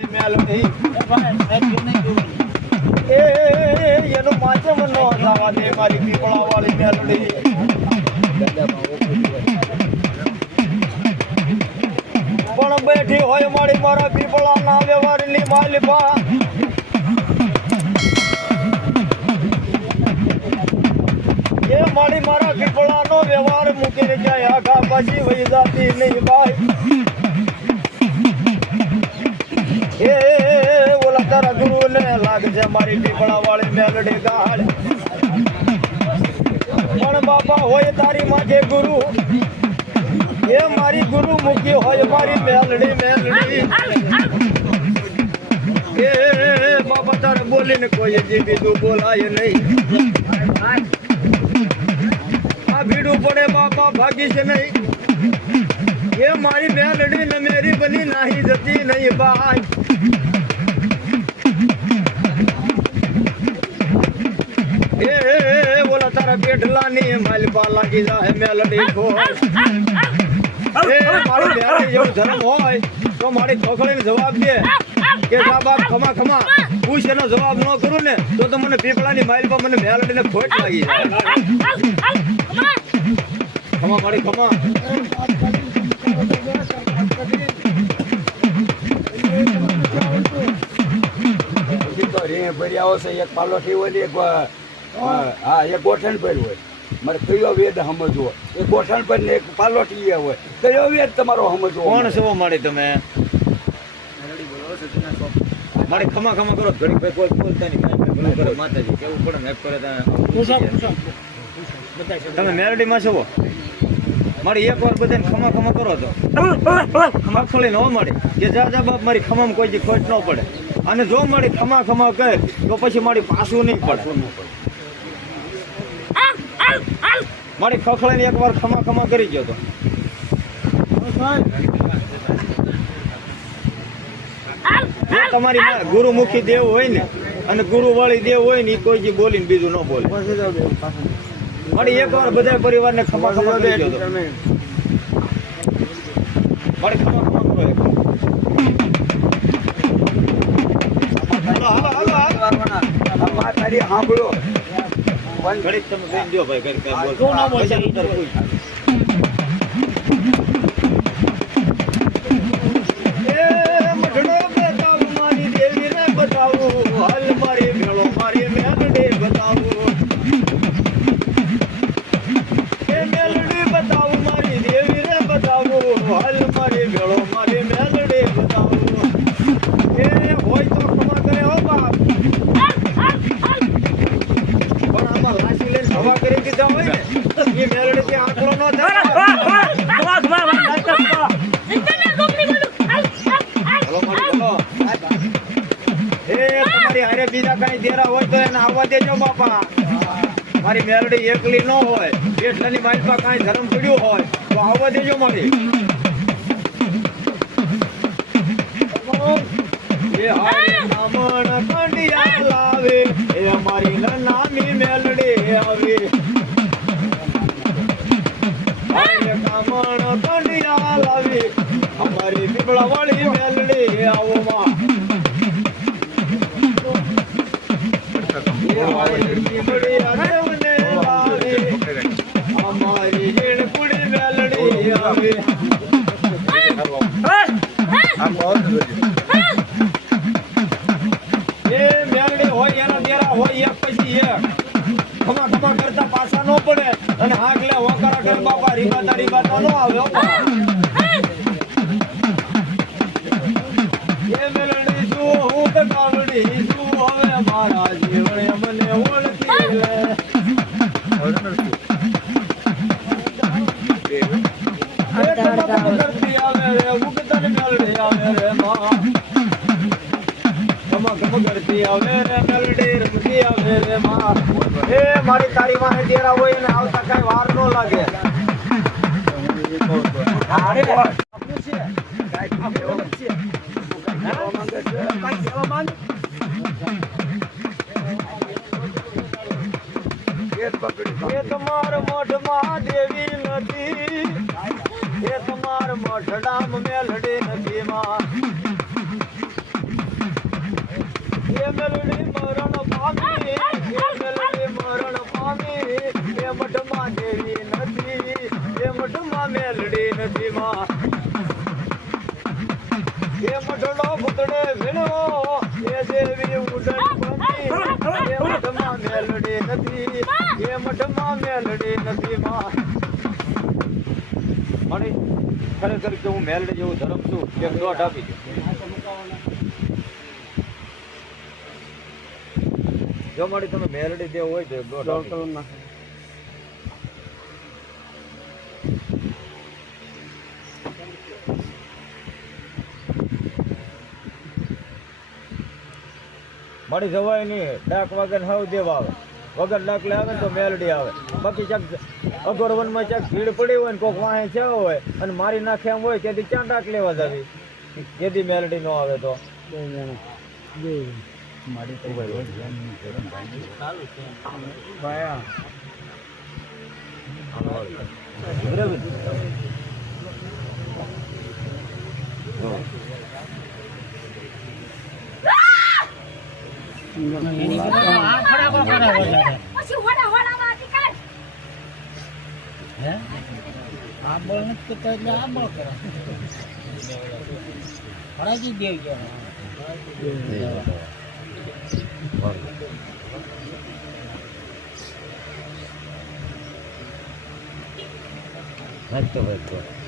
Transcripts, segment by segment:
નો પણ બેઠી હોય મારી મારા પીપળા ના વ્યવહારની માલિપા એ મારી મારા પીપળા નો વ્યવહાર મૂકી જાય. આખા પછી વહી જાતી નહીં ભાઈ. લાગશે મારી ટીપડા વાળી મેલડી ગાળ પણ બાપા હોય તારી માથે ગુરુ. એ મારી ગુરુ મૂકી હોય મારી મેલડી મેલડી. એ બાપા તારે બોલીને કોઈ જે બીજું બોલાય નહીં. આ ભીડું પડે બાપા ભાગી છે નહીં. એ મારી મેલડી ને મેરી બની નાહી જતી નહીં ભાઈ. એ બોલા, તારા પેટલાની માલપા લાગી જાય મેલડી ખોશ એ, મારી મેલડી જેવું ધર્મ હોય, તો મારી ખોખડીને જવાબ દે. કે જા બાપ, ખમા ખમા. પૂછ એનો જવાબ ન કરું ને, તો તો મને પીપળાની માલપા મને મેલડીને ખોટ લાગી ખમા, મારી ખમા. ભર્યા હશે એક પાલોઠી હોય એક હા એ ગોઠણ પર હોય. મારે કયો વેદ સમજવો? એ ગોઠણ પર ને એક પાલોટી હોય. કયો વેદ તમારો સમજવો? કોણ સેવો મળે તમે? મારે ખમા ખમા કરો ઘડી ભાઈ કોઈ બોલતા નહીં. કરે માતાજી કેવું પડે મેપ કરે તમે મેરડીમાં છો મારી એક વાર બધાને ખમા ખમા કરો તો. મગફળી ન મળે કે જા જા બાપ મારી ખમામાં કોઈ દી ખોટ ન પડે. અને જો મારી ખમા ખમા કહે તો પછી મારી પાછું નહીં પડે. મારી ખખડાઈને એક વાર ખમા ખમા કરી ગયો તો તમારી ગુરુમુખી દેવ હોય ને અને ગુરુ વાળી દેવ હોય ને એ કોઈ જે બોલીને બીજું ન બોલે મારી એક વાર બધા પરિવારને ખમા ખમા કરી ગયો તો મારી ખમા ખમા કરો એક. હાલો, સાંભળો ઘડીક તમે દ્યો ભાઈ, ઘડીક કાંઈ બોલતા. મારી મેલડી એકલી ન હોય એટલાની માલમાં કઈ ધર્મ પડ્યું હોય તો આવવા દેજો મારી એ હારે નામણ અમારી પીપળા વાળી મેલડી મારી તારી વાહે દેરા હોય ને આવતા કઈ વાર નો લાગે આપણું છે એ તમાર મઠમાં દેવી નથી. એ તમાર મઠડામ મેલડી નથી માં. એ મેલડી મરણ પામી, એ મેલડી મરણ પામી. એ મઠમાં દેવી નથી, એ મઠમાં મેલડી નથી માં. એ મઠડો ભૂતડે ભીણો એ દેવી ઉડણ પામી એ મઠમાં મેલડી નથી. એ મેલડી નદીમાં મણી ખરેખર કે હું મેલડી જેવું ધર્મ છું એક દોઢ આપી દે જો મળી તમે મેલડી દેવું હોય તો દોઢ. મળી જવાય નહીં ડાક વગર હાવ દેવા આવે વગર ડક લાવે તો મેલડી આવે. બાકી ચાક અગોરવનમાં ચાક ભીડ પડી હોય ને કોક વાહે છે હોય અને મારી નાખે એમ હોય તેથી ક્યાં ડાક લેવા જવી? જેથી મેલડી નો આવે તો. બરાબર પછી વડા વડામાં નીકળ. આંબળ નથી કરતા એટલે આંબળ કરે ફરાજી દેવ જણા નાખતો ભાઈ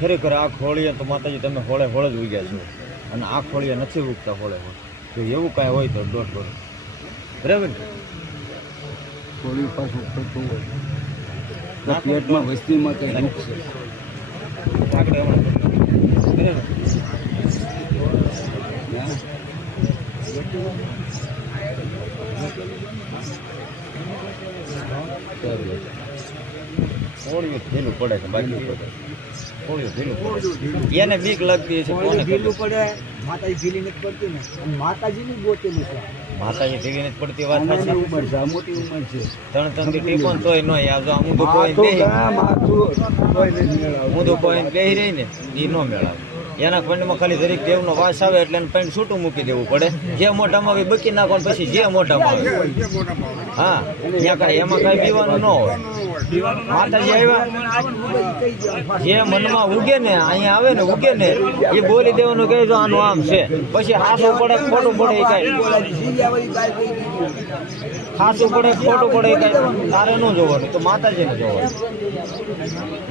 ખરેખર આ ખોળીએ તો માતાજી તમે હોળે હોળે જ ઉગ્યા છો. અને આ ખોળીએ નથી ઉગતા હોળે હોળે. તો એવું કાંઈ હોય તો દોઢ કરો બરાબર થોડી પાછું ખોટું હોય. પેટમાં વસ્તીમાં કંઈ દુઃખ છે? આગળ બરાબર. હે? કોળિયું પડે છે બાકી પડે એને બીક લાગતી છે કોને ઢીલું પડે માતાજી ઢીલી નથી પડતી ને. અને માતાજીની ગોતેલું છે. માતાજી ઢીલી નથી પડતી વાત છે ઉંમર છે મોટી ઉંમર છે. ત્રણ ત્રણથી ટીપો તોય નો આવજો અમુક કોઈ કોઈ નથી કોઈ બેહી રહી ને એ નો મેળાવે. એના પંડમાં ખાલી દરેક દેવનો વાસ આવે એટલે એને પંડ છૂટું મૂકી દેવું પડે. જે મોઢામાં આવે બકી નાખો પછી જે મોઢામાં આવે. હા, ત્યાં કાંઈ એમાં કાંઈ પીવાનું ન હોય. માતાજી આવ્યા. જે મનમાં ઉગે ને, અહીંયા આવે ને, ઉગે ને, એ બોલી દેવાનું કહે તો આનું આમ છે. પછી હાથું પડે, ખોટું પડે એ કાંઈ. હાસું પડે, ખોટું પડે કાંઈ. તારે ન જોવાનું, તો માતાજીને જોવાનું.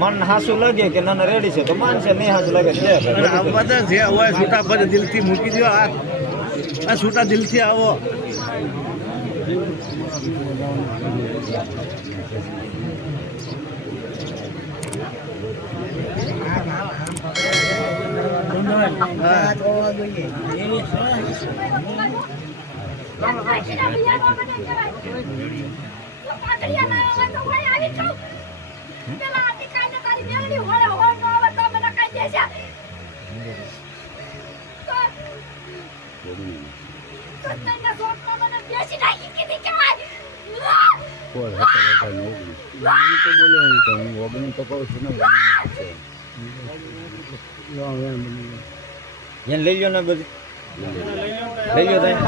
મન હાસું લાગે કે નાના રેડી છે, તો માનશે, નહીં હાસું લાગે છે આ બધા જે હોય છૂટા પર દિલથી મૂકી દો આ આ છૂટા દિલથી આવો. તો. તો આવે લઈ લો ને બધું. લઈ લો